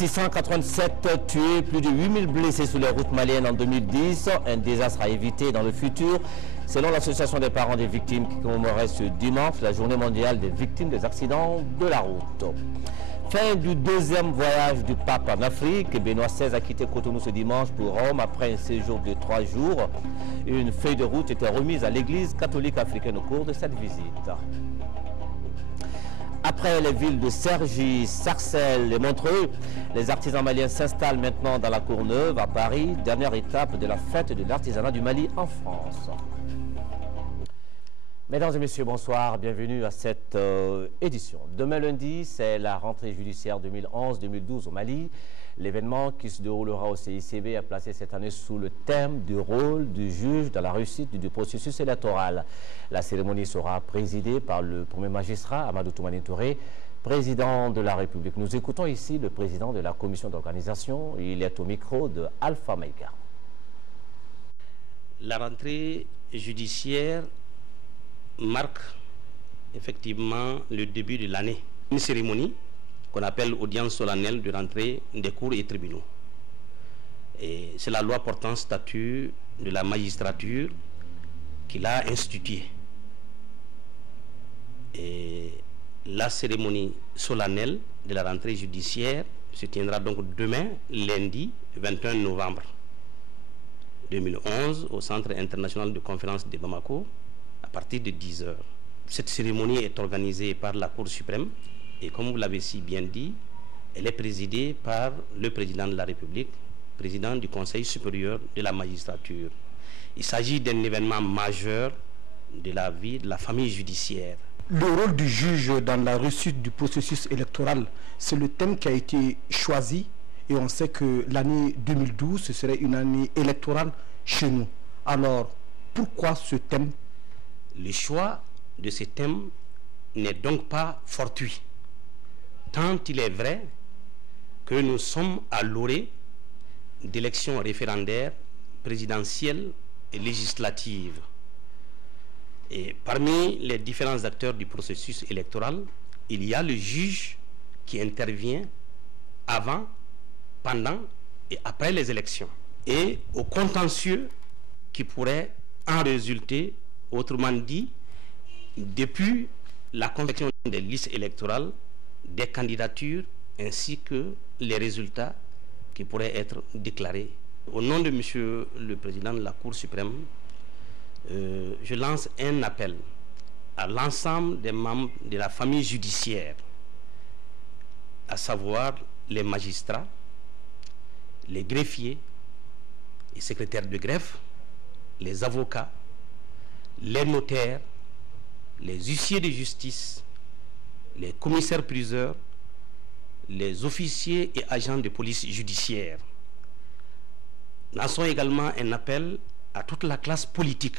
687 tués, plus de 8000 blessés sur les routes maliennes en 2010. Un désastre à éviter dans le futur, selon l'association des parents des victimes qui commémorait ce dimanche la journée mondiale des victimes des accidents de la route. Fin du deuxième voyage du pape en Afrique. Benoît XVI a quitté Cotonou ce dimanche pour Rome après un séjour de 3 jours. Une feuille de route était remise à l'église catholique africaine au cours de cette visite. Après les villes de Cergy, Sarcelles et Montreux, les artisans maliens s'installent maintenant dans la Courneuve à Paris, dernière étape de la fête de l'artisanat du Mali en France. Mesdames et messieurs, bonsoir, bienvenue à cette édition. Demain lundi, c'est la rentrée judiciaire 2011-2012 au Mali. L'événement qui se déroulera au CICB est placé cette année sous le thème du rôle du juge dans la réussite du processus électoral. La cérémonie sera présidée par le premier magistrat, Amadou Toumani Touré, président de la République. Nous écoutons ici le président de la commission d'organisation. Il est au micro de Alpha Maïga. La rentrée judiciaire marque effectivement le début de l'année. Une cérémonie qu'on appelle audience solennelle de rentrée des cours et tribunaux. Et c'est la loi portant statut de la magistrature qui l'a instituée. Et la cérémonie solennelle de la rentrée judiciaire se tiendra donc demain, lundi 21 novembre 2011, au Centre international de conférence de Bamako, à partir de 10 h. Cette cérémonie est organisée par la Cour suprême et comme vous l'avez si bien dit, elle est présidée par le président de la République, président du Conseil supérieur de la magistrature. Il s'agit d'un événement majeur de la vie de la famille judiciaire. Le rôle du juge dans la réussite du processus électoral, c'est le thème qui a été choisi et on sait que l'année 2012, ce serait une année électorale chez nous. Alors, pourquoi ce thème? Le choix de ce thème n'est donc pas fortuit, tant il est vrai que nous sommes à l'orée d'élections référendaires, présidentielles et législatives. Et parmi les différents acteurs du processus électoral, il y a le juge qui intervient avant, pendant et après les élections. Et au contentieux qui pourrait en résulter, autrement dit, depuis la confection des listes électorales, des candidatures, ainsi que les résultats qui pourraient être déclarés. Au nom de Monsieur le Président de la Cour suprême, je lance un appel à l'ensemble des membres de la famille judiciaire, à savoir les magistrats, les greffiers, les secrétaires de greffe, les avocats, les notaires, les huissiers de justice, les commissaires-priseurs, les officiers et agents de police judiciaire. Lançons également un appel à toute la classe politique,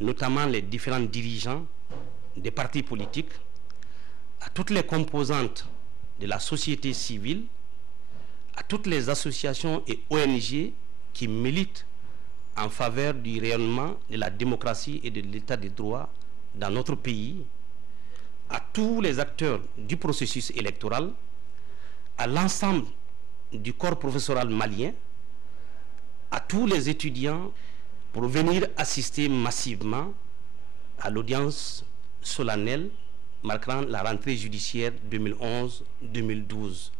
notamment les différents dirigeants des partis politiques, à toutes les composantes de la société civile, à toutes les associations et ONG qui militent en faveur du rayonnement de la démocratie et de l'état de droit dans notre pays, à tous les acteurs du processus électoral, à l'ensemble du corps professoral malien, à tous les étudiants pour venir assister massivement à l'audience solennelle marquant la rentrée judiciaire 2011-2012.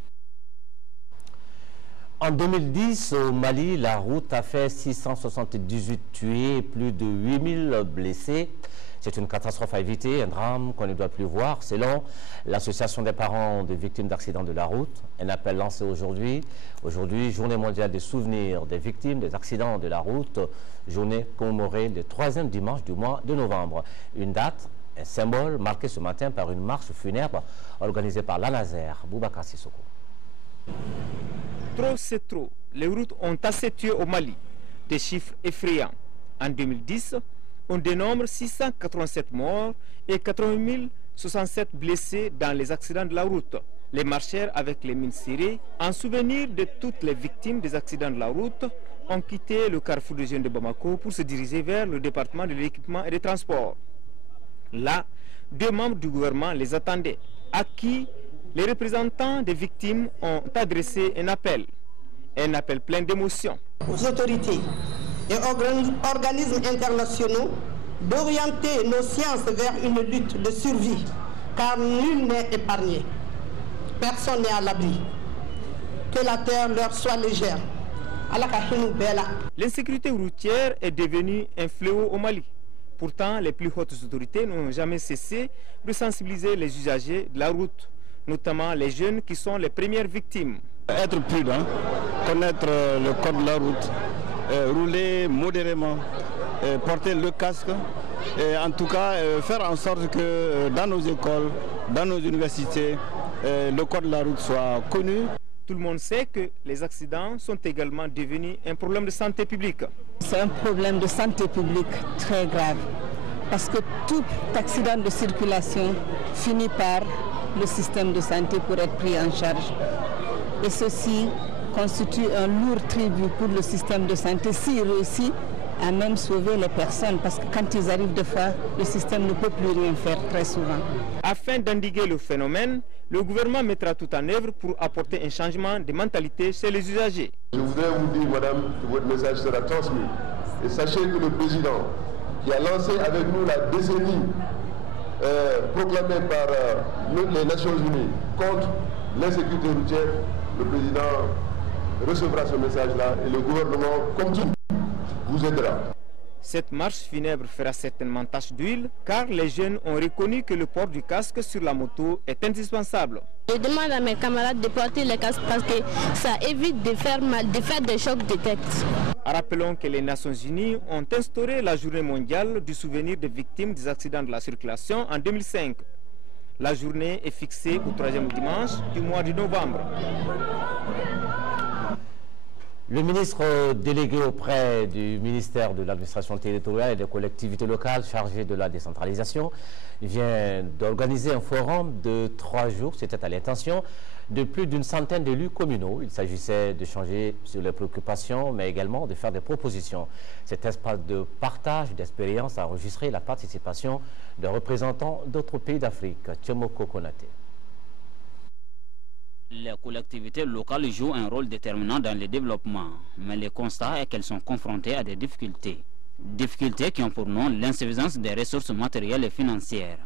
En 2010, au Mali, la route a fait 678 tués et plus de 8000 blessés. C'est une catastrophe à éviter, un drame qu'on ne doit plus voir. Selon l'association des parents des victimes d'accidents de la route, un appel lancé aujourd'hui, journée mondiale des souvenirs des victimes des accidents de la route, journée commémorée le 3e dimanche du mois de novembre. Une date, un symbole marqué ce matin par une marche funèbre organisée par l'ANASER. Boubacar Sissoko. Trop c'est trop. Les routes ont assez tué au Mali. Des chiffres effrayants. En 2010, on dénombre 687 morts et 80 067 blessés dans les accidents de la route. Les marcheurs avec les mines serrées, en souvenir de toutes les victimes des accidents de la route, ont quitté le carrefour des jeunes de Bamako pour se diriger vers le département de l'équipement et des transports. Là, 2 membres du gouvernement les attendaient, à qui Les représentants des victimes ont adressé un appel plein d'émotions. Aux autorités et organismes internationaux d'orienter nos sciences vers une lutte de survie, car nul n'est épargné. Personne n'est à l'abri. Que la terre leur soit légère. L'insécurité routière est devenue un fléau au Mali. Pourtant, les plus hautes autorités n'ont jamais cessé de sensibiliser les usagers de la route, notamment les jeunes qui sont les premières victimes. Être prudent, connaître le code de la route, rouler modérément, porter le casque, et en tout cas faire en sorte que dans nos écoles, dans nos universités, le code de la route soit connu. Tout le monde sait que les accidents sont également devenus un problème de santé publique. C'est un problème de santé publique très grave, parce que tout accident de circulation finit par le système de santé pour être pris en charge. Et ceci constitue un lourd tribut pour le système de santé s'il réussit à même sauver les personnes, parce que quand ils arrivent de fois, le système ne peut plus rien faire très souvent. Afin d'endiguer le phénomène, le gouvernement mettra tout en œuvre pour apporter un changement de mentalité chez les usagers. Je voudrais vous dire, madame, que votre message sera transmis. Et sachez que le président, qui a lancé avec nous la décennie proclamée par les Nations Unies contre l'insécurité routière, le président recevra ce message-là et le gouvernement, comme tout, vous aidera. Cette marche funèbre fera certainement tache d'huile, car les jeunes ont reconnu que le port du casque sur la moto est indispensable. Je demande à mes camarades de porter le casque parce que ça évite de faire mal, de faire des chocs de tête. Rappelons que les Nations Unies ont instauré la journée mondiale du souvenir des victimes des accidents de la circulation en 2005. La journée est fixée au 3e dimanche du mois de novembre. Le ministre délégué auprès du ministère de l'administration territoriale et des collectivités locales chargé de la décentralisation vient d'organiser un forum de 3 jours. C'était à l'intention de plus d'une centaine d'élus communaux. Il s'agissait d'échanger sur les préoccupations, mais également de faire des propositions. Cet espace de partage d'expériences a enregistré la participation de représentants d'autres pays d'Afrique. Tchemoko Konaté. Les collectivités locales jouent un rôle déterminant dans le développement, mais le constat est qu'elles sont confrontées à des difficultés. Difficultés qui ont pour nom l'insuffisance des ressources matérielles et financières.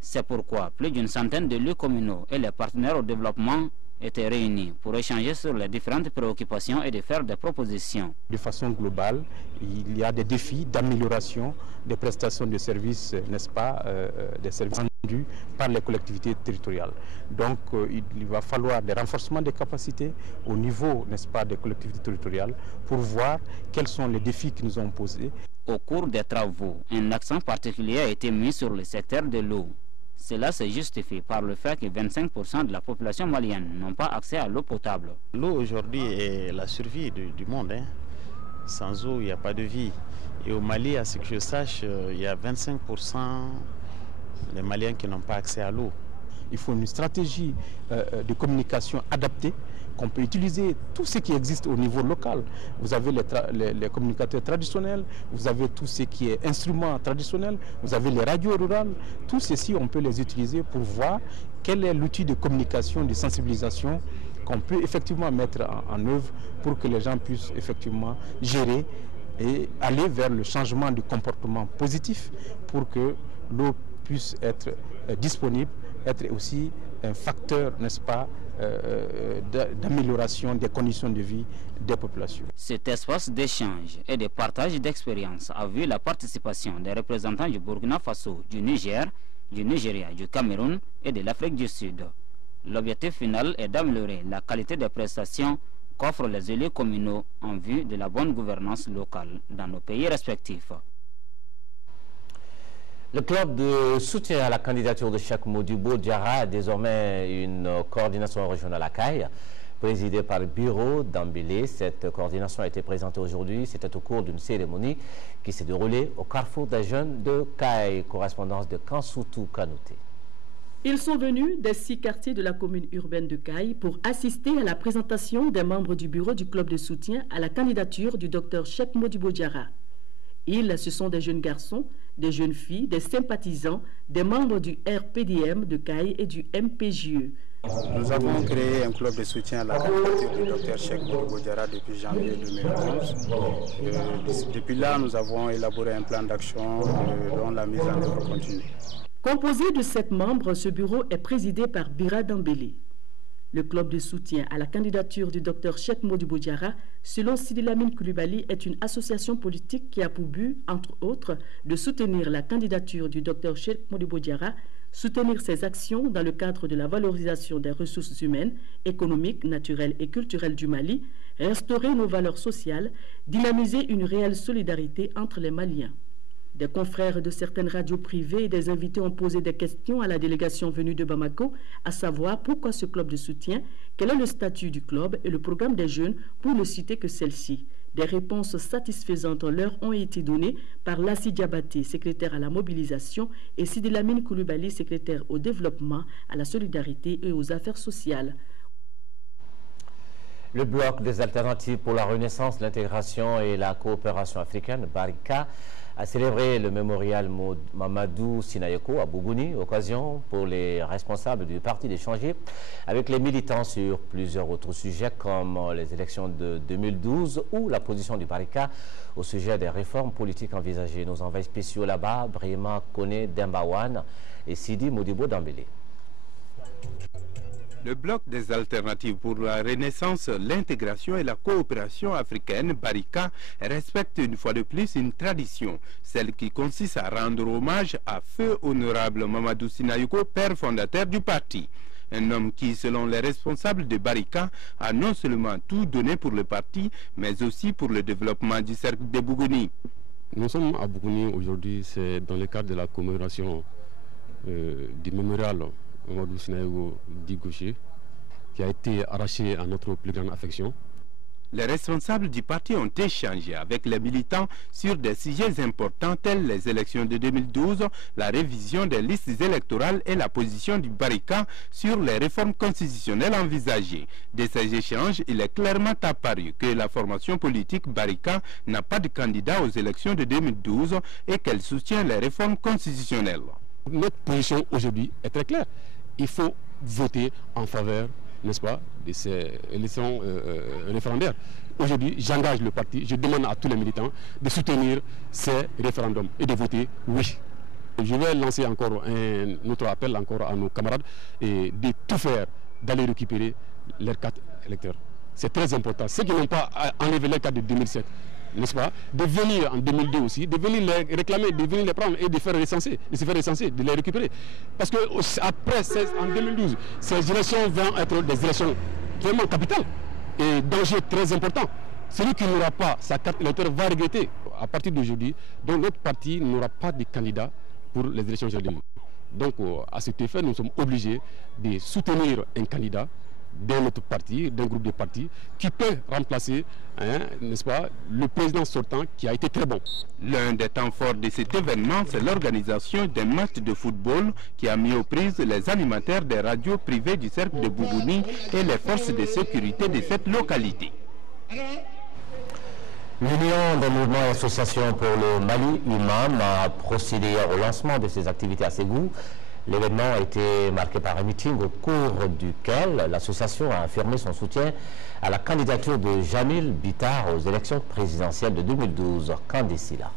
C'est pourquoi plus d'une centaine d'élus communaux et les partenaires au développement étaient réunis pour échanger sur les différentes préoccupations et de faire des propositions. De façon globale, il y a des défis d'amélioration des prestations de services, n'est-ce pas, des services rendus par les collectivités territoriales. Donc il va falloir des renforcements des capacités au niveau, n'est-ce pas, des collectivités territoriales pour voir quels sont les défis qui nous ont posés. Au cours des travaux, un accent particulier a été mis sur le secteur de l'eau. Cela se justifie par le fait que 25% de la population malienne n'ont pas accès à l'eau potable. L'eau aujourd'hui est la survie du monde. Sans eau, il n'y a pas de vie. Et au Mali, à ce que je sache, il y a 25% des Maliens qui n'ont pas accès à l'eau. Il faut une stratégie de communication adaptée, qu'on peut utiliser tout ce qui existe au niveau local. Vous avez les communicateurs traditionnels, vous avez tout ce qui est instruments traditionnels, vous avez les radios rurales. Tout ceci, on peut les utiliser pour voir quel est l'outil de communication, de sensibilisation qu'on peut effectivement mettre en œuvre pour que les gens puissent effectivement gérer et aller vers le changement de comportement positif pour que l'eau puisse être disponible, être aussi un facteur, n'est-ce pas, d'amélioration des conditions de vie des populations. Cet espace d'échange et de partage d'expériences a vu la participation des représentants du Burkina Faso, du Niger, du Nigeria, du Cameroun et de l'Afrique du Sud. L'objectif final est d'améliorer la qualité des prestations qu'offrent les élus communaux en vue de la bonne gouvernance locale dans nos pays respectifs. Le club de soutien à la candidature de Cheikh Modibo Diarra a désormais une coordination régionale à Caille, présidée par le bureau d'Ambélé. Cette coordination a été présentée aujourd'hui. C'était au cours d'une cérémonie qui s'est déroulée au carrefour des jeunes de Caille. Correspondance de Kansoutou Kanouté. Ils sont venus des 6 quartiers de la commune urbaine de Caille pour assister à la présentation des membres du bureau du club de soutien à la candidature du docteur Cheikh Modibo Diarra. Ce sont des jeunes garçons, des jeunes filles, des sympathisants, des membres du RPDM de Caille et du MPJE. Nous avons créé un club de soutien à la candidature du Dr Cheikh Modibo Diarra depuis janvier 2011. Depuis là, nous avons élaboré un plan d'action dont la mise en œuvre continue. Composé de 7 membres, ce bureau est présidé par Bira Dambélé. Le club de soutien à la candidature du Dr Cheikh Modibo Diarra, selon Sidi Lamine Coulibaly, est une association politique qui a pour but, entre autres, de soutenir la candidature du Dr Cheikh Modibo Diarra, soutenir ses actions dans le cadre de la valorisation des ressources humaines, économiques, naturelles et culturelles du Mali, restaurer nos valeurs sociales, dynamiser une réelle solidarité entre les Maliens. Des confrères de certaines radios privées et des invités ont posé des questions à la délégation venue de Bamako, à savoir pourquoi ce club de soutien, quel est le statut du club et le programme des jeunes, pour ne citer que celle-ci. Des réponses satisfaisantes leur ont été données par Lassi Diabaté, secrétaire à la mobilisation, et Sidi Lamine Coulibaly, secrétaire au développement, à la solidarité et aux affaires sociales. Le bloc des alternatives pour la renaissance, l'intégration et la coopération africaine, Barika, a célébré le mémorial Mamadou Sinayoko à Bougouni, occasion pour les responsables du parti d'échanger avec les militants sur plusieurs autres sujets comme les élections de 2012 ou la position du Barika au sujet des réformes politiques envisagées. Nos envoyés spéciaux là-bas, Brima Kone Dembawan et Sidi Modibo Dambélé. Le bloc des alternatives pour la renaissance, l'intégration et la coopération africaine, Barika, respecte une fois de plus une tradition, celle qui consiste à rendre hommage à feu honorable Mamadou Sinayoko, père fondateur du parti. Un homme qui, selon les responsables de Barika, a non seulement tout donné pour le parti, mais aussi pour le développement du cercle de Bougouni. Nous sommes à Bougouni aujourd'hui, c'est dans le cadre de la commémoration du mémorial Mamadou Sinayoko dit gaucher, qui a été arraché à notre plus grande affection. Les responsables du parti ont échangé avec les militants sur des sujets importants tels les élections de 2012, la révision des listes électorales et la position du Barika sur les réformes constitutionnelles envisagées. De ces échanges, il est clairement apparu que la formation politique Barika n'a pas de candidat aux élections de 2012 et qu'elle soutient les réformes constitutionnelles. Notre position aujourd'hui est très claire. Il faut voter en faveur, n'est-ce pas, de ces élections référendaires. Aujourd'hui, j'engage le parti, je demande à tous les militants de soutenir ces référendums et de voter oui. Je vais lancer encore un autre appel encore à nos camarades et de tout faire, d'aller récupérer leurs cartes électeurs. C'est très important. Ceux qui n'ont pas enlevé leurs cartes de 2007, n'est-ce pas, de venir en 2002 aussi, de venir les réclamer, de venir les prendre et de faire recenser, de se faire recenser, de les récupérer. Parce que après en 2012, ces élections vont être des élections vraiment capitales et danger très important. Celui qui n'aura pas sa carte électorale va regretter. À partir d'aujourd'hui, donc notre parti n'aura pas de candidat pour les élections générales. Donc à cet effet, nous sommes obligés de soutenir un candidat d'un autre parti, d'un groupe de partis, qui peut remplacer, n'est-ce pas, le président sortant qui a été très bon. L'un des temps forts de cet événement, c'est l'organisation d'un match de football qui a mis aux prises les animateurs des radios privées du cercle de Bougouni et les forces de sécurité de cette localité. L'Union des mouvements et associations pour le Mali, UMAM, a procédé au lancement de ses activités à Ségou. L'événement a été marqué par un meeting au cours duquel l'association a affirmé son soutien à la candidature de Jamil Bitar aux élections présidentielles de 2012. Candicila.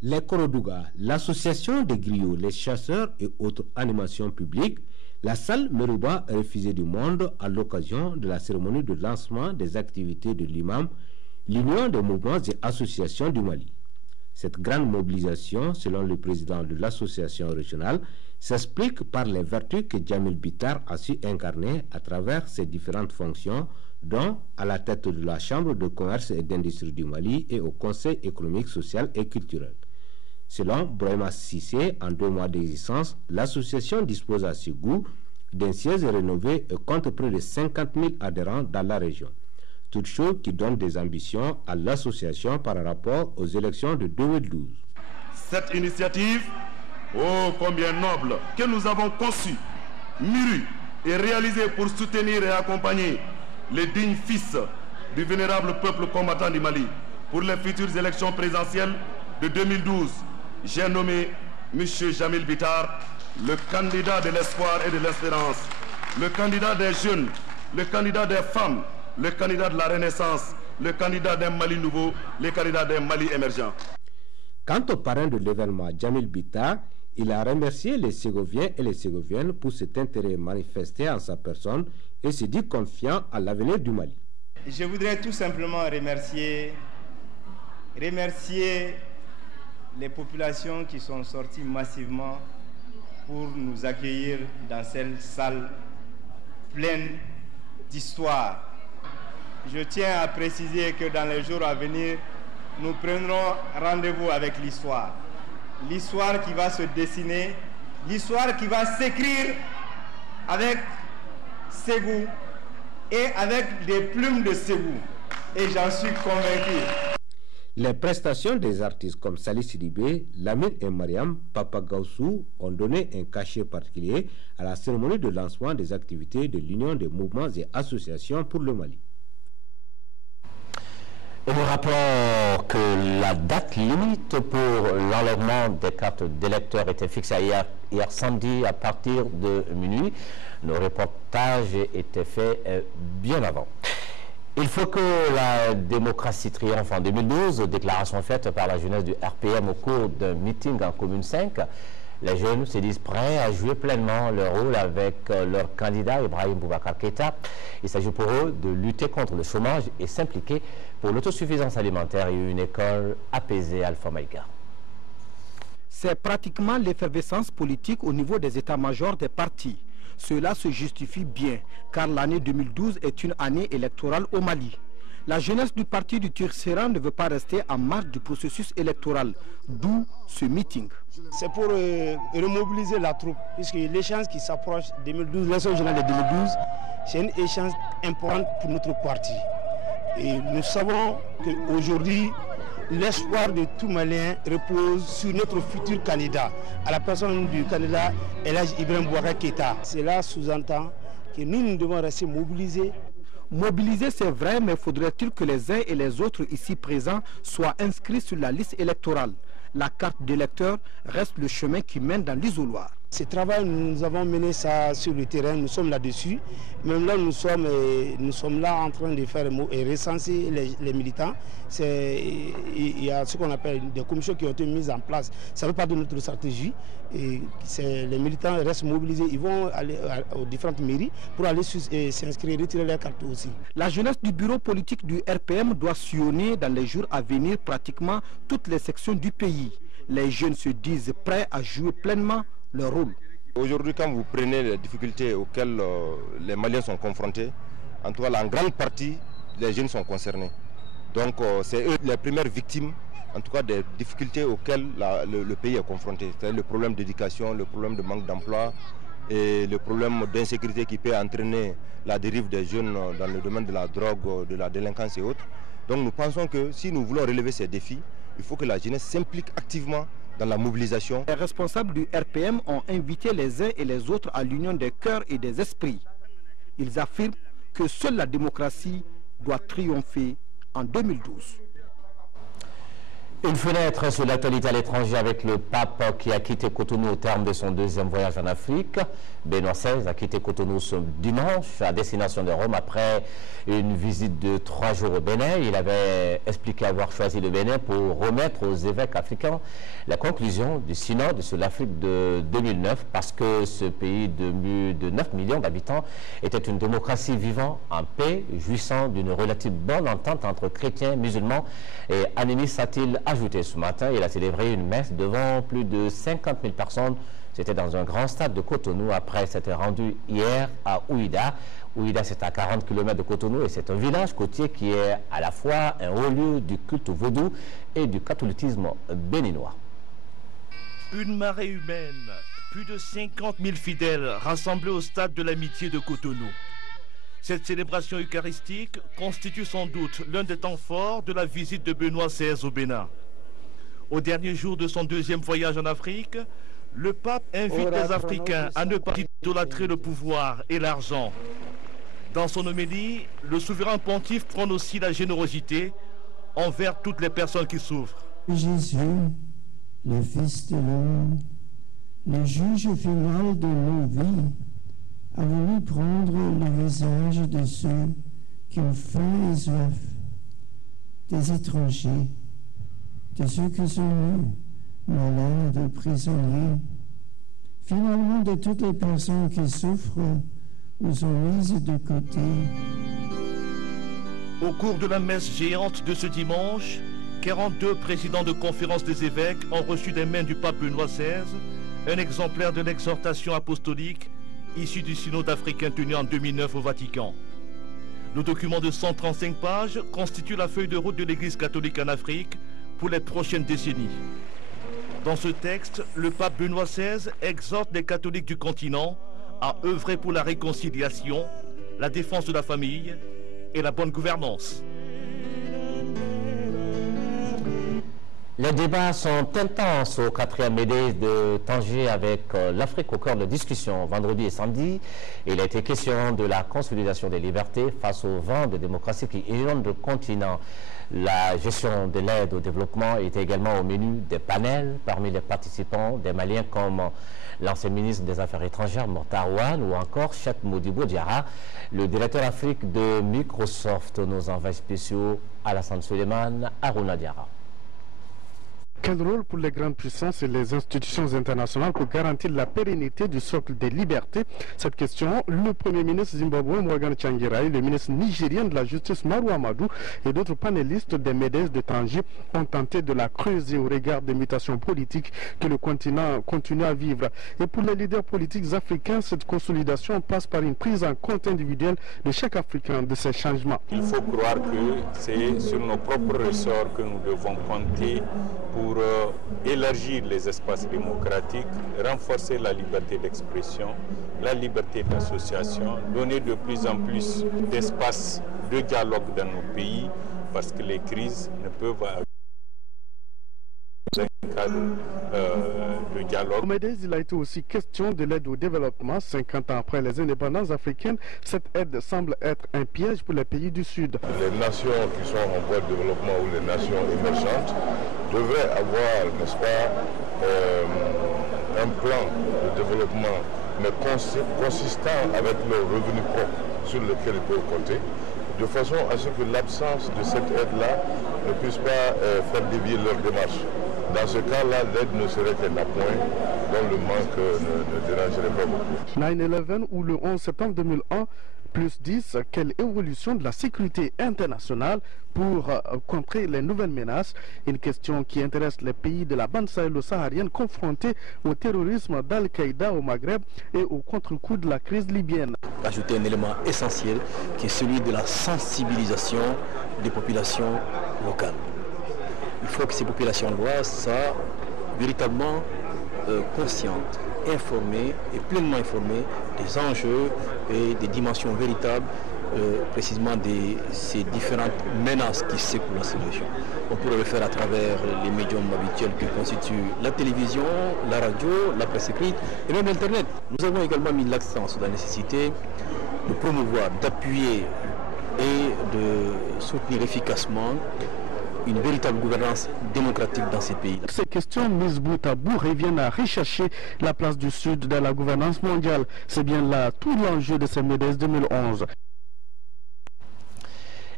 Les Korodouga, l'association des griots, les chasseurs et autres animations publiques, la salle Merouba a refusé du monde à l'occasion de la cérémonie de lancement des activités de l'imam, l'Union des mouvements et associations du Mali. Cette grande mobilisation, selon le président de l'association régionale, s'explique par les vertus que Jamil Bitar a su incarner à travers ses différentes fonctions, dont à la tête de la Chambre de commerce et d'industrie du Mali et au Conseil économique, social et culturel. Selon Brahima Sissé, en 2 mois d'existence, l'association dispose à Ségou d'un siège rénové et compte près de 50 000 adhérents dans la région. Toute chose qui donne des ambitions à l'association par rapport aux élections de 2012. Cette initiative, ô combien noble, que nous avons conçue, mûrie et réalisée pour soutenir et accompagner les dignes fils du vénérable peuple combattant du Mali pour les futures élections présidentielles de 2012. J'ai nommé M. Jamil Bitar le candidat de l'espoir et de l'espérance, le candidat des jeunes, le candidat des femmes, le candidat de la renaissance, le candidat d'un Mali nouveau, le candidat d'un Mali émergent. Quant au parrain de l'événement, Djamil Bita, il a remercié les Ségoviens et les Ségoviennes pour cet intérêt manifesté en sa personne et se dit confiant à l'avenir du Mali. Je voudrais tout simplement remercier les populations qui sont sorties massivement pour nous accueillir dans cette salle pleine d'histoire. Je tiens à préciser que dans les jours à venir, nous prendrons rendez-vous avec l'histoire. L'histoire qui va se dessiner, l'histoire qui va s'écrire avec Ségou et avec des plumes de Ségou. Et j'en suis convaincu. Les prestations des artistes comme Salih Sidibé, Lamine et Mariam Papa Gaussou ont donné un cachet particulier à la cérémonie de lancement des activités de l'Union des mouvements et associations pour le Mali. Et nous rappelons que la date limite pour l'enlèvement des cartes d'électeurs était fixée hier samedi à partir de minuit. Nos reportages étaient faits bien avant. Il faut que la démocratie triomphe en 2012, déclaration faite par la jeunesse du RPM au cours d'un meeting en Commune 5. Les jeunes se disent prêts à jouer pleinement leur rôle avec leur candidat Ibrahim Boubacar Keïta. Il s'agit pour eux de lutter contre le chômage et s'impliquer pour l'autosuffisance alimentaire et une école apaisée à Alpha Maïga. C'est pratiquement l'effervescence politique au niveau des états-majors des partis. Cela se justifie bien, car l'année 2012 est une année électorale au Mali. La jeunesse du parti du Turseran ne veut pas rester en marge du processus électoral, d'où ce meeting. C'est pour remobiliser la troupe, puisque l'échéance qui s'approche 2012, l'élection générale de 2012, c'est une échéance importante pour notre parti. Et nous savons qu'aujourd'hui, l'espoir de tout Malien repose sur notre futur candidat, à la personne du candidat El Hadji Ibrahim Boubacar Keïta. Cela sous-entend que nous devons rester mobilisés. Mobiliser, c'est vrai, mais faudrait-il que les uns et les autres ici présents soient inscrits sur la liste électorale? La carte d'électeur reste le chemin qui mène dans l'isoloir. Ce travail, nous avons mené ça sur le terrain, nous sommes là-dessus. Même là, nous sommes là en train de faire et recenser les militants. Il y a ce qu'on appelle des commissions qui ont été mises en place. Ça fait partie de notre stratégie. Et les militants restent mobilisés, ils vont aller aux différentes mairies pour aller s'inscrire, retirer leurs cartes aussi. La jeunesse du bureau politique du RPM doit sillonner dans les jours à venir pratiquement toutes les sections du pays. Les jeunes se disent prêts à jouer pleinement leur rôle. Aujourd'hui, quand vous prenez les difficultés auxquelles les Maliens sont confrontés, en tout cas, en grande partie, les jeunes sont concernés. Donc, c'est eux les premières victimes, en tout cas, des difficultés auxquelles le pays est confronté. C'est-à-dire le problème d'éducation, le problème de manque d'emploi et le problème d'insécurité qui peut entraîner la dérive des jeunes dans le domaine de la drogue, de la délinquance et autres. Donc, nous pensons que si nous voulons relever ces défis, il faut que la jeunesse s'implique activement dans la mobilisation. Les responsables du RPM ont invité les uns et les autres à l'union des cœurs et des esprits. Ils affirment que seule la démocratie doit triompher en 2012. Une fenêtre sur l'actualité à l'étranger avec le pape qui a quitté Cotonou au terme de son deuxième voyage en Afrique. Benoît XVI a quitté Cotonou ce dimanche à destination de Rome après une visite de 3 jours au Bénin. Il avait expliqué avoir choisi le Bénin pour remettre aux évêques africains la conclusion du synode sur l'Afrique de 2009 parce que ce pays de 9 millions d'habitants était une démocratie vivant en paix, jouissant d'une relative bonne entente entre chrétiens, musulmans et animistes, a-t-il ajouté ce matin. Il a célébré une messe devant plus de 50 000 personnes. C'était dans un grand stade de Cotonou après s'être rendu hier à Ouida. Ouida, c'est à 40 km de Cotonou et c'est un village côtier qui est à la fois un haut lieu du culte vaudou et du catholicisme béninois. Une marée humaine, plus de 50 000 fidèles rassemblés au stade de l'amitié de Cotonou. Cette célébration eucharistique constitue sans doute l'un des temps forts de la visite de Benoît XVI au Bénin. Au dernier jour de son deuxième voyage en Afrique, le pape invite les Africains à ne pas idolâtrer le pouvoir et l'argent. Dans son homélie, le souverain pontife prône aussi la générosité envers toutes les personnes qui souffrent. Jésus, le Fils de l'homme, Le juge final de nos vies a voulu prendre le visage de ceux qui ont faim et soif, des étrangers, de ceux qui sont nus, malades, prisonniers, finalement de toutes les personnes qui souffrent ou sont mises de côté. Au cours de la messe géante de ce dimanche, 42 présidents de conférence des évêques ont reçu des mains du pape Benoît XVI un exemplaire de l'exhortation apostolique issue du synode africain tenu en 2009 au Vatican. Le document de 135 pages constitue la feuille de route de l'Église catholique en Afrique pour les prochaines décennies. Dans ce texte, le pape Benoît XVI exhorte les catholiques du continent à œuvrer pour la réconciliation, la défense de la famille et la bonne gouvernance. Les débats sont intenses au 4e MEDES de Tanger avec l'Afrique au cœur de discussion vendredi et samedi. Il a été question de la consolidation des libertés face au vent de démocratie qui inonde le continent. La gestion de l'aide au développement était également au menu des panels. Parmi les participants, des Maliens comme l'ancien ministre des Affaires étrangères, Mokhtar Ouane, ou encore Cheikh Modibo Diarra, le directeur Afrique de Microsoft, nos envoyés spéciaux Alassane Suleiman, Aruna Diarra. Quel rôle pour les grandes puissances et les institutions internationales pour garantir la pérennité du socle des libertés? Cette question, le Premier ministre zimbabwéen Morgan Tsvangirai, le ministre nigérien de la Justice Marou Amadou et d'autres panélistes des MEDES de Tanger ont tenté de la creuser au regard des mutations politiques que le continent continue à vivre. Et pour les leaders politiques africains, cette consolidation passe par une prise en compte individuelle de chaque Africain de ces changements. Il faut croire que c'est sur nos propres ressorts que nous devons compter pour élargir les espaces démocratiques, renforcer la liberté d'expression, la liberté d'association, donner de plus en plus d'espace de dialogue dans nos pays, parce que les crises ne peuvent avoir un cadre de dialogue. Au MEDES, il a été aussi question de l'aide au développement. 50 ans après les indépendances africaines, cette aide semble être un piège pour les pays du Sud. Les nations qui sont en voie de développement ou les nations émergentes devraient avoir, n'est-ce pas, un plan de développement, mais consistant avec leurs revenus propres sur lesquels ils peuvent compter, de façon à ce que l'absence de cette aide-là ne puisse pas faire dévier leur démarche. Dans ce cas-là, l'aide ne serait qu'un appoint dont le manque ne dérangerait pas beaucoup. 9/11 ou le 11 septembre 2001, plus 10, quelle évolution de la sécurité internationale pour contrer les nouvelles menaces? Une question qui intéresse les pays de la bande sahélo-saharienne confrontés au terrorisme d'Al-Qaïda au Maghreb et au contre-coup de la crise libyenne. Ajouter un élément essentiel qui est celui de la sensibilisation des populations locales. Il faut que ces populations-là soient véritablement conscientes, informées et pleinement informées des enjeux et des dimensions véritables précisément de ces différentes menaces qui secouent la région. On pourrait le faire à travers les médiums habituels que constituent la télévision, la radio, la presse écrite et même Internet. Nous avons également mis l'accent sur la nécessité de promouvoir, d'appuyer et de soutenir efficacement une véritable gouvernance démocratique dans ces pays. Ces questions mises bout à bout reviennent à rechercher la place du Sud dans la gouvernance mondiale. C'est bien là tout l'enjeu de ces MEDES 2011.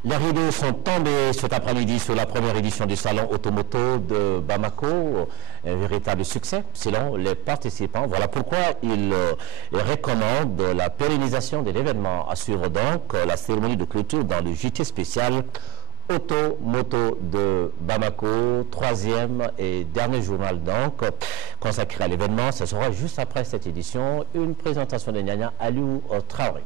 Les rideaux sont tombés cet après-midi sur la première édition du salon Automoto de Bamako. Un véritable succès selon les participants. Voilà pourquoi ils recommandent la pérennisation de l'événement. À suivre donc la cérémonie de clôture dans le JT spécial Automoto de Bamako, 3e et dernier journal donc consacré à l'événement. Ce sera juste après cette édition une présentation de Nyanya Aliou Traoré.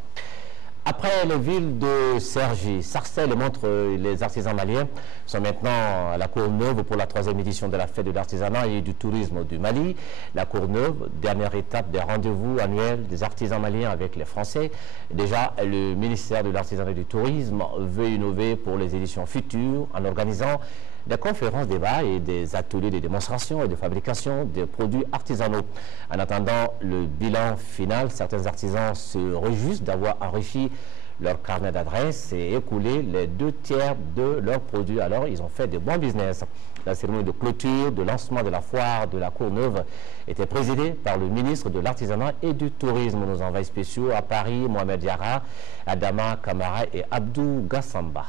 Après les villes de Cergy, Sarcelles et Montreux, les artisans maliens sont maintenant à la Courneuve pour la 3e édition de la fête de l'artisanat et du tourisme du Mali. La Courneuve, dernière étape des rendez-vous annuels des artisans maliens avec les Français. Déjà, le ministère de l'Artisanat et du Tourisme veut innover pour les éditions futures en organisant des conférences, débats et des ateliers de démonstration et de fabrication de produits artisanaux. En attendant le bilan final, certains artisans se réjouissent d'avoir enrichi leur carnet d'adresse et écoulé les 2 tiers de leurs produits. Alors, ils ont fait de bons business. La cérémonie de clôture, de lancement de la foire de la Courneuve était présidée par le ministre de l'Artisanat et du Tourisme. Nos envoyés spéciaux à Paris, Mohamed Diarra, Adama Kamara et Abdou Gassamba.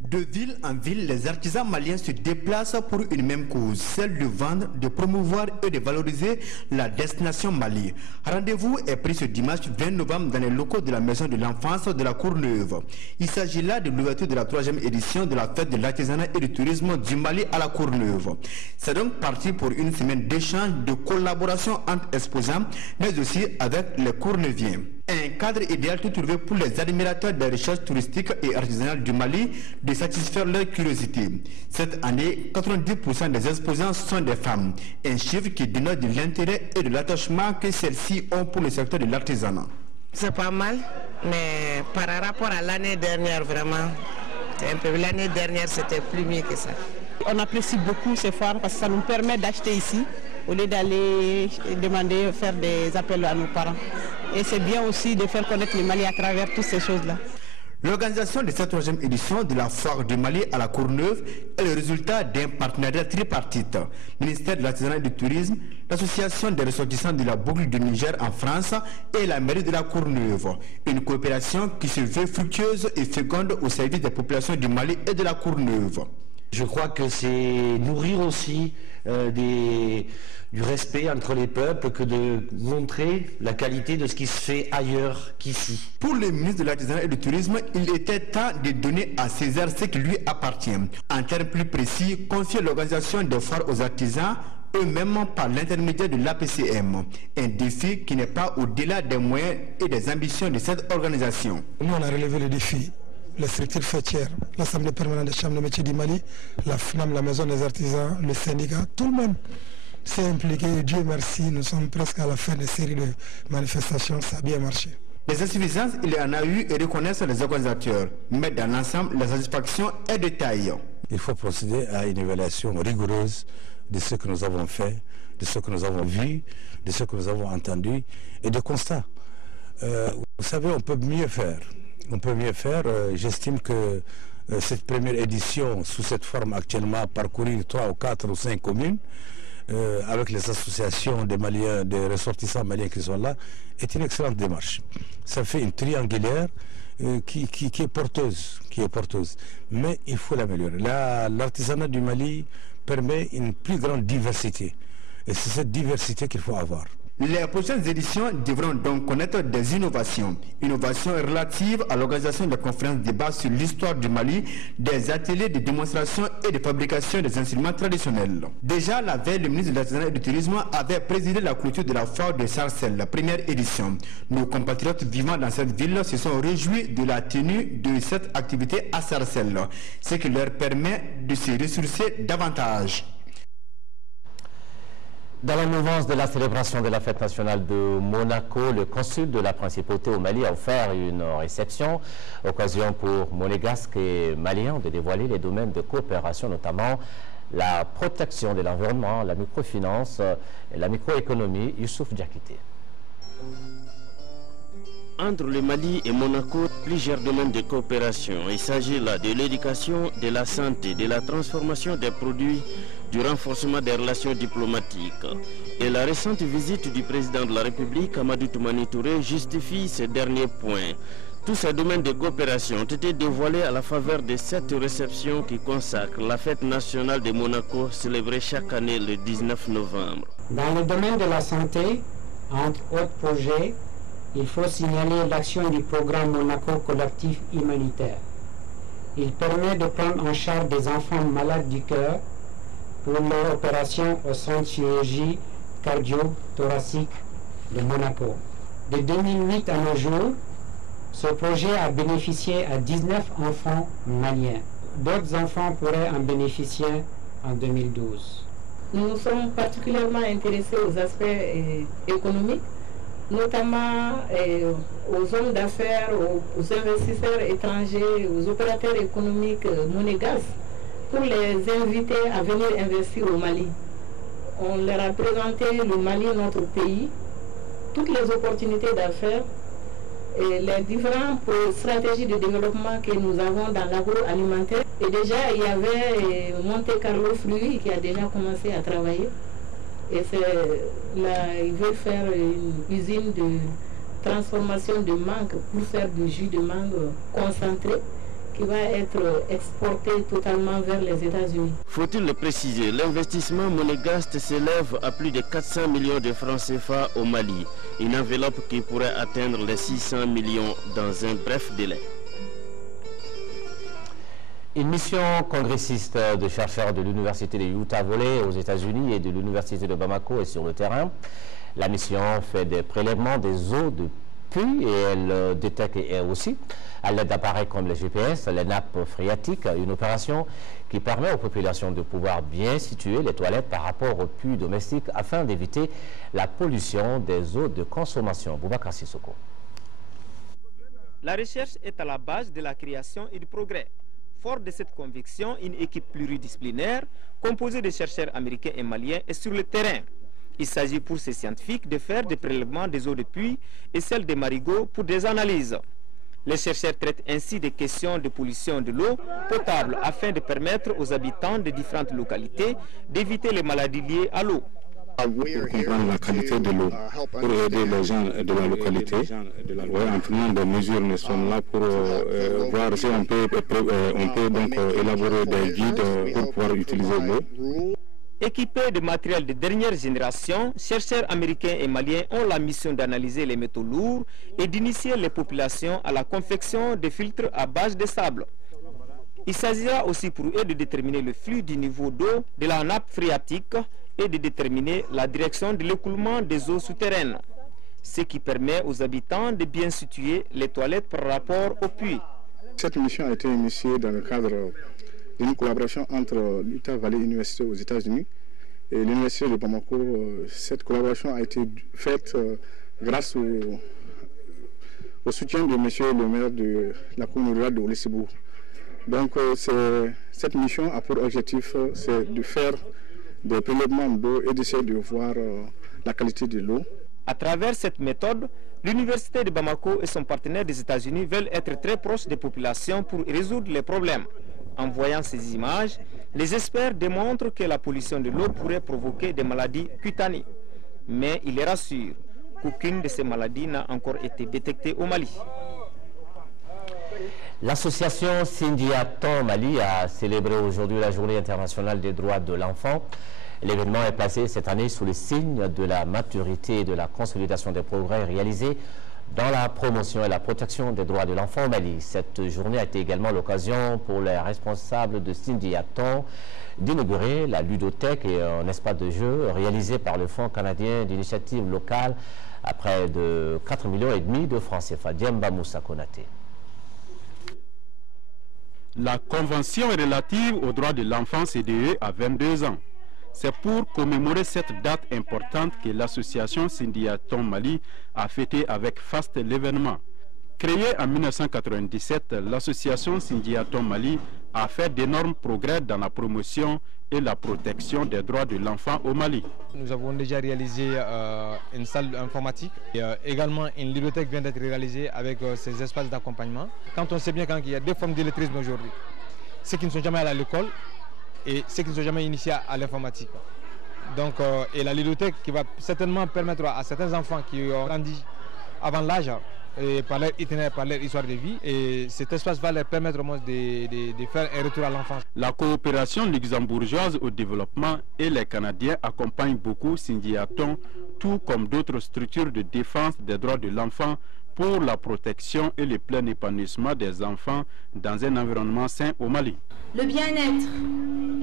De ville en ville, les artisans maliens se déplacent pour une même cause, celle de vendre, de promouvoir et de valoriser la destination Mali. Rendez-vous est pris ce dimanche 20 novembre dans les locaux de la Maison de l'Enfance de la Courneuve. Il s'agit là de l'ouverture de la 3e édition de la fête de l'artisanat et du tourisme du Mali à la Courneuve. C'est donc parti pour une semaine d'échange, de collaboration entre exposants, mais aussi avec les Courneuviens. Un cadre idéal tout trouvé pour les admirateurs des recherches touristiques et artisanales du Mali de satisfaire leur curiosité. Cette année, 90% des exposants sont des femmes, un chiffre qui dénote de l'intérêt et de l'attachement que celles-ci ont pour le secteur de l'artisanat. C'est pas mal, mais par rapport à l'année dernière, vraiment, l'année dernière c'était plus mieux que ça. On apprécie beaucoup ces foires parce que ça nous permet d'acheter ici au lieu d'aller demander, faire des appels à nos parents. Et c'est bien aussi de faire connaître le Mali à travers toutes ces choses-là. L'organisation de cette 3e édition de la foire du Mali à la Courneuve est le résultat d'un partenariat tripartite. Ministère de l'Artisanat et du Tourisme, l'Association des ressortissants de la boucle du Niger en France et la mairie de la Courneuve. Une coopération qui se veut fructueuse et féconde au service des populations du Mali et de la Courneuve. Je crois que c'est nourrir aussi du respect entre les peuples que de montrer la qualité de ce qui se fait ailleurs qu'ici. Pour le ministre de l'Artisanat et du Tourisme, il était temps de donner à César ce qui lui appartient. En termes plus précis, confier l'organisation des foires aux artisans eux-mêmes par l'intermédiaire de l'APCM. Un défi qui n'est pas au-delà des moyens et des ambitions de cette organisation. Nous, on a relevé le défi. Les structures fêtières, l'Assemblée permanente des chambres de métiers du Mali, la FNAM, la Maison des artisans, le syndicat, tout le monde s'est impliqué. Dieu merci, nous sommes presque à la fin des séries de manifestations, ça a bien marché. Les insuffisances, il y en a eu et reconnaissent les organisateurs, mais dans l'ensemble, la satisfaction est de taille. Il faut procéder à une évaluation rigoureuse de ce que nous avons fait, de ce que nous avons vu, de ce que nous avons entendu et de constats. Vous savez, on peut mieux faire. On peut mieux faire. J'estime que cette première édition, sous cette forme actuellement, parcourir 3 ou 4 ou 5 communes, avec les associations des Maliens, des ressortissants maliens qui sont là, est une excellente démarche. Ça fait une triangulaire qui est porteuse, mais il faut l'améliorer. L'artisanat du Mali permet une plus grande diversité, et c'est cette diversité qu'il faut avoir. Les prochaines éditions devront donc connaître des innovations. Innovations relatives à l'organisation de conférences débats sur l'histoire du Mali, des ateliers de démonstration et de fabrication des instruments traditionnels. Déjà la veille, le ministre de l'Artisanat et du Tourisme avait présidé la clôture de la foire de Sarcelles, la première édition. Nos compatriotes vivant dans cette ville se sont réjouis de la tenue de cette activité à Sarcelles, ce qui leur permet de se ressourcer davantage. Dans la mouvance de la célébration de la fête nationale de Monaco, le consul de la principauté au Mali a offert une réception, occasion pour monégasques et maliens de dévoiler les domaines de coopération, notamment la protection de l'environnement, la microfinance et la microéconomie. Youssouf Diakité. Entre le Mali et Monaco, plusieurs domaines de coopération. Il s'agit là de l'éducation, de la santé, de la transformation des produits, du renforcement des relations diplomatiques. Et la récente visite du président de la République, Amadou Toumani Touré, justifie ces derniers points. Tous ces domaines de coopération ont été dévoilés à la faveur de cette réception qui consacre la fête nationale de Monaco, célébrée chaque année le 19 novembre. Dans le domaine de la santé, entre autres projets, il faut signaler l'action du programme Monaco Collectif Humanitaire. Il permet de prendre en charge des enfants malades du cœur pour leur opération au centre de chirurgie cardio-thoracique de Monaco. De 2008 à nos jours, ce projet a bénéficié à 19 enfants maliens. D'autres enfants pourraient en bénéficier en 2012. Nous sommes particulièrement intéressés aux aspects économiques, notamment aux hommes d'affaires, aux investisseurs étrangers, aux opérateurs économiques monégasques, pour les inviter à venir investir au Mali. On leur a présenté le Mali, notre pays, toutes les opportunités d'affaires, les différentes stratégies de développement que nous avons dans l'agroalimentaire. Et déjà, il y avait Monte Carlo Fruits qui a déjà commencé à travailler. Et là, il veut faire une usine de transformation de mangue pour faire du jus de mangue concentré qui va être exporté totalement vers les États-Unis. Faut-il le préciser, l'investissement monégasque s'élève à plus de 400 millions de francs CFA au Mali, une enveloppe qui pourrait atteindre les 600 millions dans un bref délai. Une mission congressiste de chercheurs de l'Université de Utah Valley aux États-Unis et de l'Université de Bamako est sur le terrain. La mission fait des prélèvements des eaux de puits et elle détecte aussi, à l'aide d'appareils comme les GPS, les nappes phréatiques, une opération qui permet aux populations de pouvoir bien situer les toilettes par rapport aux puits domestiques afin d'éviter la pollution des eaux de consommation. Boubacar Sissoko. La recherche est à la base de la création et du progrès. Fort de cette conviction, une équipe pluridisciplinaire composée de chercheurs américains et maliens est sur le terrain. Il s'agit pour ces scientifiques de faire des prélèvements des eaux de puits et celles des marigots pour des analyses. Les chercheurs traitent ainsi des questions de pollution de l'eau potable afin de permettre aux habitants de différentes localités d'éviter les maladies liées à l'eau. Pour comprendre la qualité de l'eau, pour aider les gens de la localité, en prenant des mesures, nous sommes là pour voir si on peut donc élaborer des guides pour pouvoir utiliser l'eau. Équipés de matériel de dernière génération, chercheurs américains et maliens ont la mission d'analyser les métaux lourds et d'initier les populations à la confection de filtres à base de sable. Il s'agira aussi pour eux de déterminer le flux du niveau d'eau de la nappe phréatique et de déterminer la direction de l'écoulement des eaux souterraines, ce qui permet aux habitants de bien situer les toilettes par rapport aux puits. Cette mission a été initiée dans le cadre d'une collaboration entre l'Utah Valley University aux États-Unis et l'Université de Bamako. Cette collaboration a été faite grâce au soutien de M. le maire de la commune rurale de Olesibou. Donc cette mission a pour objectif de faire des prélèvements d'eau et d'essayer de voir la qualité de l'eau. À travers cette méthode, l'Université de Bamako et son partenaire des États-Unis veulent être très proches des populations pour résoudre les problèmes. En voyant ces images, les experts démontrent que la pollution de l'eau pourrait provoquer des maladies cutanées. Mais il les rassure qu'aucune de ces maladies n'a encore été détectée au Mali. L'association Sindiaton Mali a célébré aujourd'hui la Journée internationale des droits de l'enfant. L'événement est placé cette année sous le signe de la maturité et de la consolidation des progrès réalisés dans la promotion et la protection des droits de l'enfant au Mali. Cette journée a été également l'occasion pour les responsables de Sindiaton d'inaugurer la ludothèque et un espace de jeu réalisé par le Fonds canadien d'initiative locale à près de 4,5 millions de francs CFA. Diemba Moussa Konaté. La convention est relative aux droits de l'enfant CDE à 22 ans. C'est pour commémorer cette date importante que l'association Sindiaton Mali a fêté avec faste l'événement. Créée en 1997, l'association Sindiaton Mali a fait d'énormes progrès dans la promotion et la protection des droits de l'enfant au Mali. Nous avons déjà réalisé une salle informatique et également une bibliothèque vient d'être réalisée avec ces espaces d'accompagnement. Quand on sait bien qu'il y a deux formes d'illettrisme aujourd'hui, ceux qui ne sont jamais allés à l'école et ceux qui ne sont jamais initiés à l'informatique. Donc, et la bibliothèque qui va certainement permettre à certains enfants qui ont grandi avant l'âge et par leur itinéraire, par leur histoire de vie, et cet espace va leur permettre au moins de faire un retour à l'enfance. La coopération luxembourgeoise au développement et les Canadiens accompagnent beaucoup Sindiaton, tout comme d'autres structures de défense des droits de l'enfant pour la protection et le plein épanouissement des enfants dans un environnement sain au Mali. Le bien-être,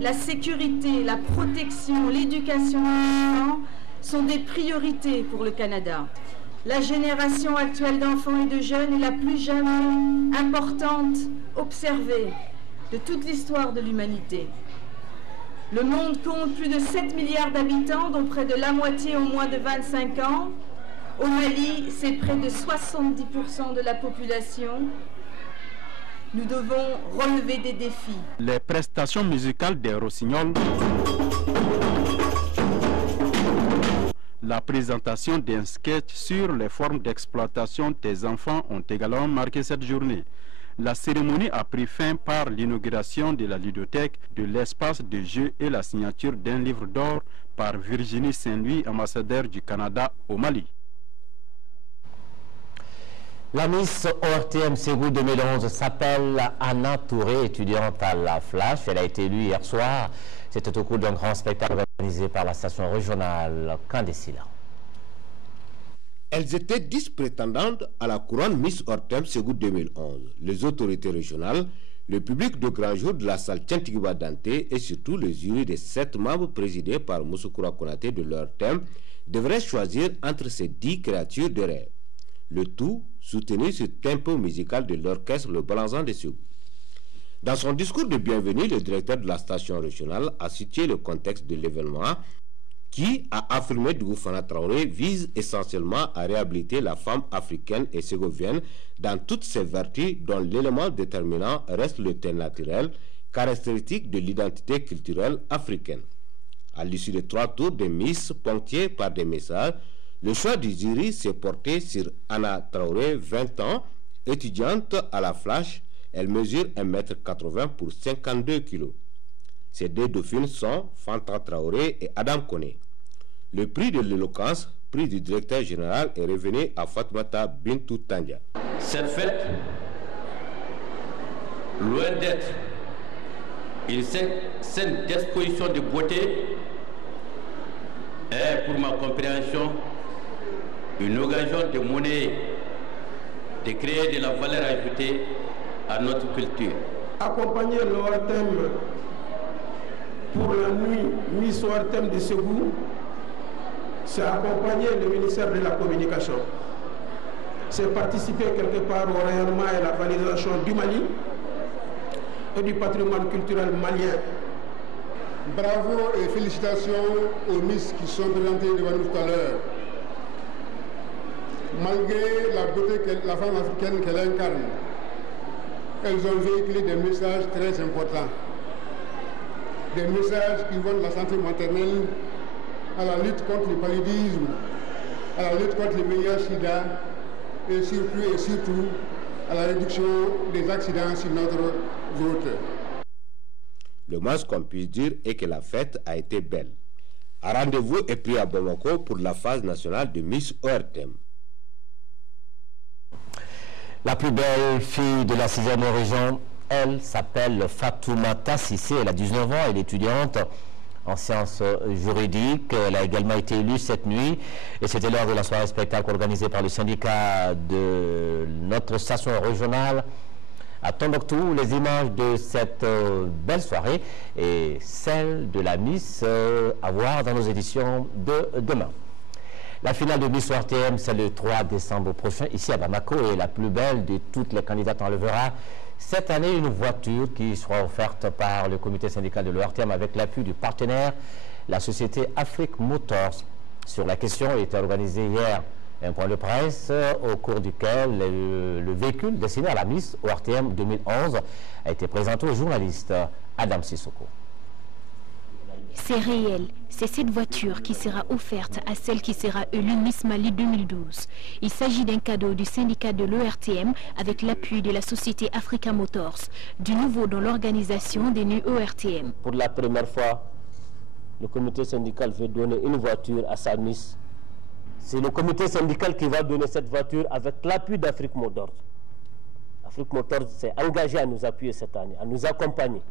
la sécurité, la protection, l'éducation des enfants sont des priorités pour le Canada. La génération actuelle d'enfants et de jeunes est la plus jamais importante observée de toute l'histoire de l'humanité. Le monde compte plus de 7 milliards d'habitants, dont près de la moitié ont moins de 25 ans. Au Mali, c'est près de 70% de la population. Nous devons relever des défis. Les prestations musicales des Rossignols, La présentation d'un sketch sur les formes d'exploitation des enfants ont également marqué cette journée. La cérémonie a pris fin par l'inauguration de la ludothèque, de l'espace de jeu et la signature d'un livre d'or par Virginie Saint-Louis, ambassadeur du Canada au Mali. La Miss ORTM Ségou 2011 s'appelle Anna Touré, étudiante à la Flash. Elle a été élue hier soir. C'était au cours d'un grand spectacle organisé par la station régionale Kandesila. Elles étaient 10 prétendantes à la couronne Miss ORTM Ségou 2011. Les autorités régionales, le public de grand jour de la salle Tiantigiba Dante et surtout le jury des 7 membres présidés par Moussoukura Konaté de l'ORTM devraient choisir entre ces 10 créatures de rêve. Le tout soutenu sur le tempo musical de l'orchestre Le Balançant de Ségou. Dans son discours de bienvenue, le directeur de la station régionale a situé le contexte de l'événement qui, a affirmé Dougou Fana Traoré, vise essentiellement à réhabiliter la femme africaine et ségovienne dans toutes ses vertus dont l'élément déterminant reste le teint naturel, caractéristique de l'identité culturelle africaine. À l'issue des 3 tours de Miss ponctués par des messages, le choix du jury s'est porté sur Anna Traoré, 20 ans, étudiante à la Flash. Elle mesure 1,80 m pour 52 kg. Ces 2 dauphines sont Fanta Traoré et Adam Koné. Le prix de l'éloquence, prix du directeur général, est revenu à Fatmata Bintou Tandja. Cette fête, loin d'être une scène d'exposition de beauté, est pour ma compréhension une occasion de monnaie, de créer de la valeur ajoutée à notre culture. Accompagner l'ORTM pour la nuit Miss ORTM de Ségou, c'est accompagner le ministère de la Communication. C'est participer quelque part au rayonnement et la valorisation du Mali et du patrimoine culturel malien. Bravo et félicitations aux Miss qui sont présentées devant nous tout à l'heure. Malgré la beauté que la femme africaine qu'elle incarne, elles ont véhiculé des messages très importants. Des messages qui vont de la santé maternelle à la lutte contre le paludisme, à la lutte contre le VIH-Sida et surtout à la réduction des accidents sur notre route. Le moins qu'on puisse dire est que la fête a été belle. Un rendez-vous est pris à Bamako pour la phase nationale de Miss ORTM. La plus belle fille de la 6e région, elle s'appelle Fatoumata Sissé, elle a 19 ans, elle est étudiante en sciences juridiques. Elle a également été élue cette nuit et c'était lors de la soirée spectacle organisée par le syndicat de notre station régionale à Tombouctou. Les images de cette belle soirée et celle de la Miss à voir dans nos éditions de demain. La finale de Miss ORTM, c'est le 3 décembre prochain, ici à Bamako, et la plus belle de toutes les candidates enlèvera cette année une voiture qui sera offerte par le comité syndical de l'ORTM avec l'appui du partenaire, la société Afrique Motors. Sur la question, était organisé hier un point de presse au cours duquel le véhicule destiné à la Miss ORTM 2011 a été présenté au journaliste Adam Sissoko. C'est réel, c'est cette voiture qui sera offerte à celle qui sera élue Miss Mali 2012. Il s'agit d'un cadeau du syndicat de l'ORTM avec l'appui de la société Africa Motors, du nouveau dans l'organisation des nuits ORTM. Pour la première fois, le comité syndical veut donner une voiture à sa Miss. C'est le comité syndical qui va donner cette voiture avec l'appui d'Afrique Motors. Afrique Motors s'est engagé à nous appuyer cette année, à nous accompagner.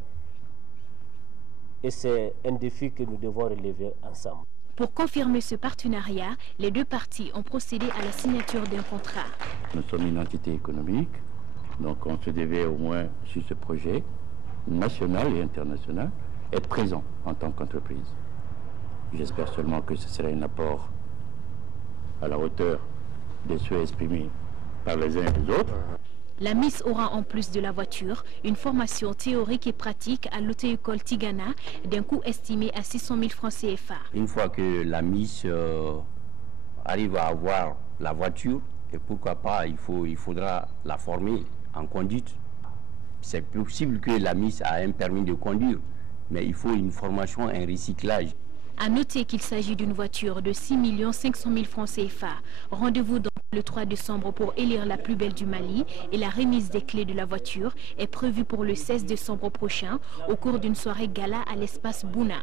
Et c'est un défi que nous devons relever ensemble. Pour confirmer ce partenariat, les deux parties ont procédé à la signature d'un contrat. Nous sommes une entité économique, donc on se devait au moins sur ce projet national et international être présent en tant qu'entreprise. J'espère seulement que ce sera un apport à la hauteur des souhaits exprimés par les uns et les autres. La Miss aura en plus de la voiture une formation théorique et pratique à l'auto-école Tigana d'un coût estimé à 600 000 francs CFA. Une fois que la Miss arrive à avoir la voiture, et pourquoi pas, il faudra la former en conduite. C'est possible que la Miss a un permis de conduire, mais il faut une formation, un recyclage. À noter qu'il s'agit d'une voiture de 6 500 000 francs CFA. Rendez-vous donc le 3 décembre pour élire la plus belle du Mali et la remise des clés de la voiture est prévue pour le 16 décembre prochain au cours d'une soirée gala à l'espace Bouna.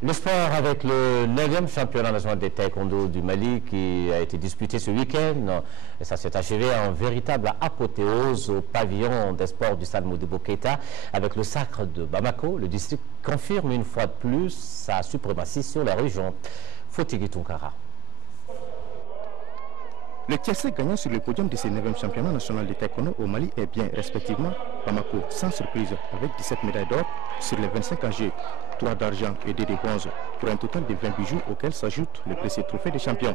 Le sport avec le 9e championnat national de taekwondo du Mali qui a été disputé ce week-end. Et ça s'est achevé en véritable apothéose au pavillon des sports du stade Modibo Keïta avec le sacre de Bamako. Le district confirme une fois de plus sa suprématie sur la région. Fotigui Tunkara. Le Tchèque gagnant sur le podium de ce 9e championnat national de taekwondo au Mali est bien respectivement Bamako, sans surprise, avec 17 médailles d'or sur les 25 âgés, 3 d'argent et 2 de bronze, pour un total de 20 bijoux auxquels s'ajoute le précieux trophée de champion.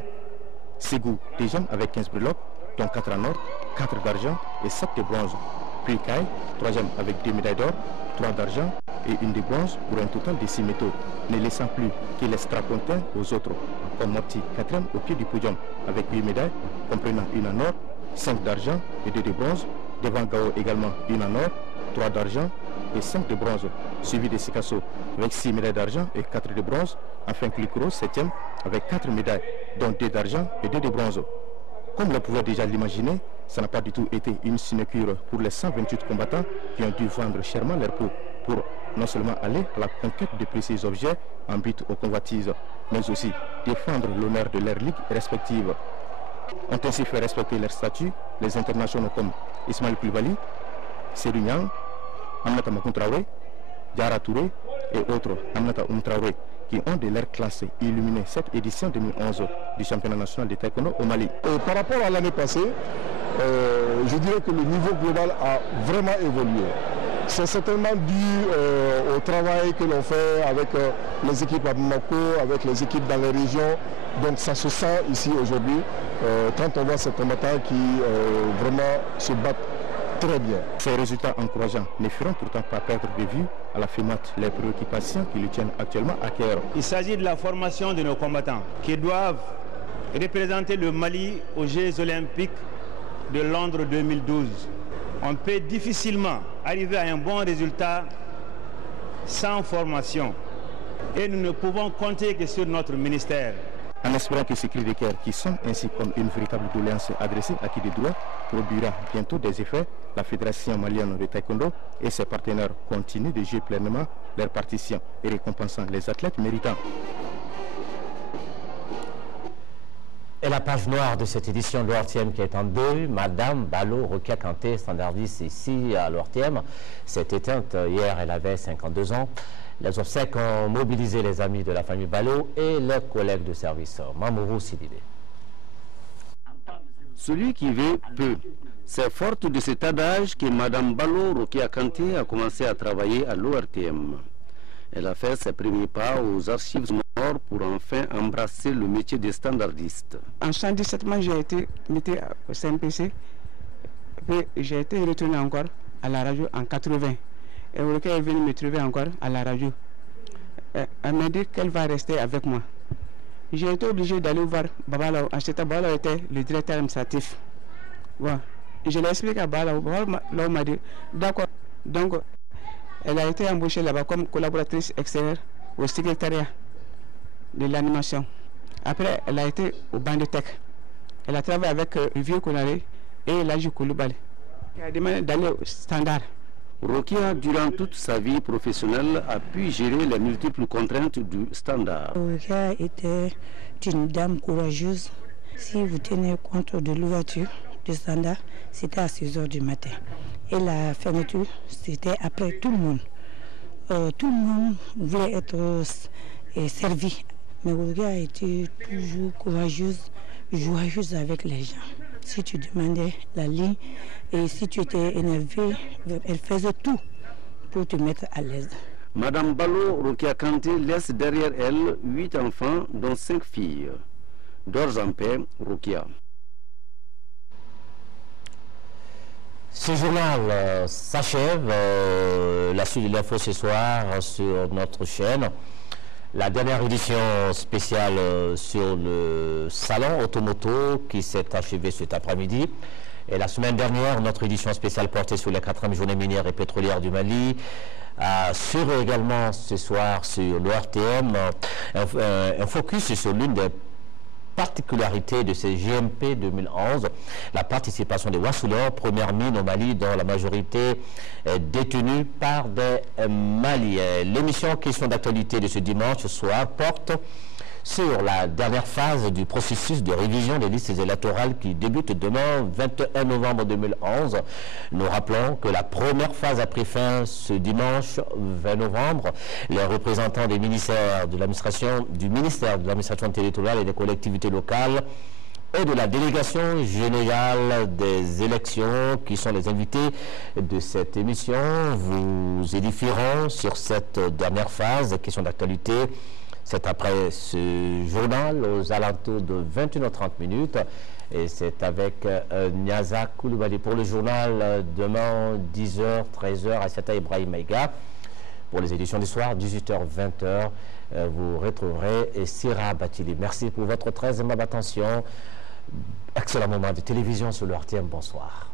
Ségou, deuxième avec 15 breloques, dont 4 en or, 4 d'argent et 7 de bronze. Puis Kai, troisième avec 2 médailles d'or, 3 d'argent et 1 de bronze pour un total de 6 métaux, ne laissant plus que les strapontins aux autres. Comme Morty, quatrième au pied du podium, avec 8 médailles, comprenant 1 en or, 5 d'argent et 2 de bronze. Devant Gao également 1 en or, 3 d'argent et 5 de bronze, suivi de Sikasso avec 6 médailles d'argent et 4 de bronze. Enfin Klikoro, 7e, avec 4 médailles, dont 2 d'argent et 2 de bronze. Comme on pouvait déjà l'imaginer, ça n'a pas du tout été une sinecure pour les 128 combattants qui ont dû vendre chèrement leur peau pour non seulement aller à la conquête de précis objets en but aux convoitises, mais aussi défendre l'honneur de leur ligue respective. Ont ainsi fait respecter leur statut les internationaux comme Ismaël Koulibaly, Seydou Niang, Aminata Makoun Traoré, Diarra Touré et autres Aminata Traoré qui ont de leur classe illuminé cette édition 2011 du championnat national de taekwondo au Mali. Par rapport à l'année passée, je dirais que le niveau global a vraiment évolué. C'est certainement dû au travail que l'on fait avec les équipes à Bamako, avec les équipes dans les régions. Donc ça se sent ici aujourd'hui quand on voit ces combattants qui vraiment se battent très bien. Ces résultats encourageants ne feront pourtant pas perdre de vue à la FEMAT les préoccupations qui lui tiennent actuellement à cœur. Il s'agit de la formation de nos combattants qui doivent représenter le Mali aux Jeux Olympiques de Londres 2012. On peut difficilement arriver à un bon résultat sans formation. Et nous ne pouvons compter que sur notre ministère. En espérant que ces cris de cœur, qui sont ainsi comme une véritable doléance adressée à qui de droit, produira bientôt des effets, la Fédération malienne de taekwondo et ses partenaires continuent de jouer pleinement leur partition et récompensant les athlètes méritants. Et la page noire de cette édition de l'ORTM qui est en deuil, Madame Balo Rokia Kanté, standardiste ici à l'ORTM, s'est éteinte hier, elle avait 52 ans. Les obsèques ont mobilisé les amis de la famille Balo et leurs collègues de service. Mamourou Sidibé. Celui qui veut peut. C'est forte de cet adage que Madame Balo Rokia Kanté a commencé à travailler à l'ORTM. Elle a fait ses premiers pas aux archives morts pour enfin embrasser le métier de standardiste. En 117 mois, j'ai été muté au CMPC, puis j'ai été retourné encore à la radio en 80. Et Rokia est venue me trouver encore à la radio. Elle m'a dit qu'elle va rester avec moi. J'ai été obligé d'aller voir Babalao. En ce temps, Babalao était le directeur administratif. Bon. Je l'ai expliqué à Babalao. Babalao m'a dit, d'accord. Donc, elle a été embauchée là-bas comme collaboratrice extérieure au secrétariat de l'animation. Après, elle a été au Bandetech. Elle a travaillé avec Vieux Konaré et Laji Koulibaly. Elle a demandé d'aller au Standard. Rokia, durant toute sa vie professionnelle, a pu gérer les multiples contraintes du Standard. Rokia était une dame courageuse. Si vous tenez compte de l'ouverture du Standard, c'était à 6 h du matin. Et la fermeture, c'était après tout le monde. Tout le monde voulait être servi. Mais Rokia était toujours courageuse, joyeuse avec les gens. Si tu demandais la ligne et si tu étais énervé, elle faisait tout pour te mettre à l'aise. Madame Balo Rokia Kanté laisse derrière elle 8 enfants, dont 5 filles. Dors en paix, Rokia. Ce journal s'achève. La suite de l'info ce soir sur notre chaîne. La dernière édition spéciale sur le salon Automoto qui s'est achevée cet après-midi. Et la semaine dernière, notre édition spéciale portée sur la 4e journée minière et pétrolière du Mali sur également ce soir sur l'ORTM un focus sur l'une des particularité de ces GMP 2011, la participation des Wassouleurs, première mine au Mali dont la majorité est détenue par des Maliens. L'émission Question d'actualité de ce dimanche soir porte sur la dernière phase du processus de révision des listes électorales qui débute demain, 21 novembre 2011. Nous rappelons que la première phase a pris fin ce dimanche 20 novembre. Les représentants des ministères de l'administration, du ministère de l'administration territoriale et des collectivités locales et de la délégation générale des élections qui sont les invités de cette émission vous édifieront sur cette dernière phase, question d'actualité. C'est après ce journal aux alentours de 21h30 et c'est avec Niaza Koulibaly pour le journal demain 10h, 13h à 7h Ibrahim Maïga. Pour les éditions du soir, 18h, 20h, vous retrouverez Sira Batili. Merci pour votre très aimable attention. Excellent moment de télévision sur le RTM. Bonsoir.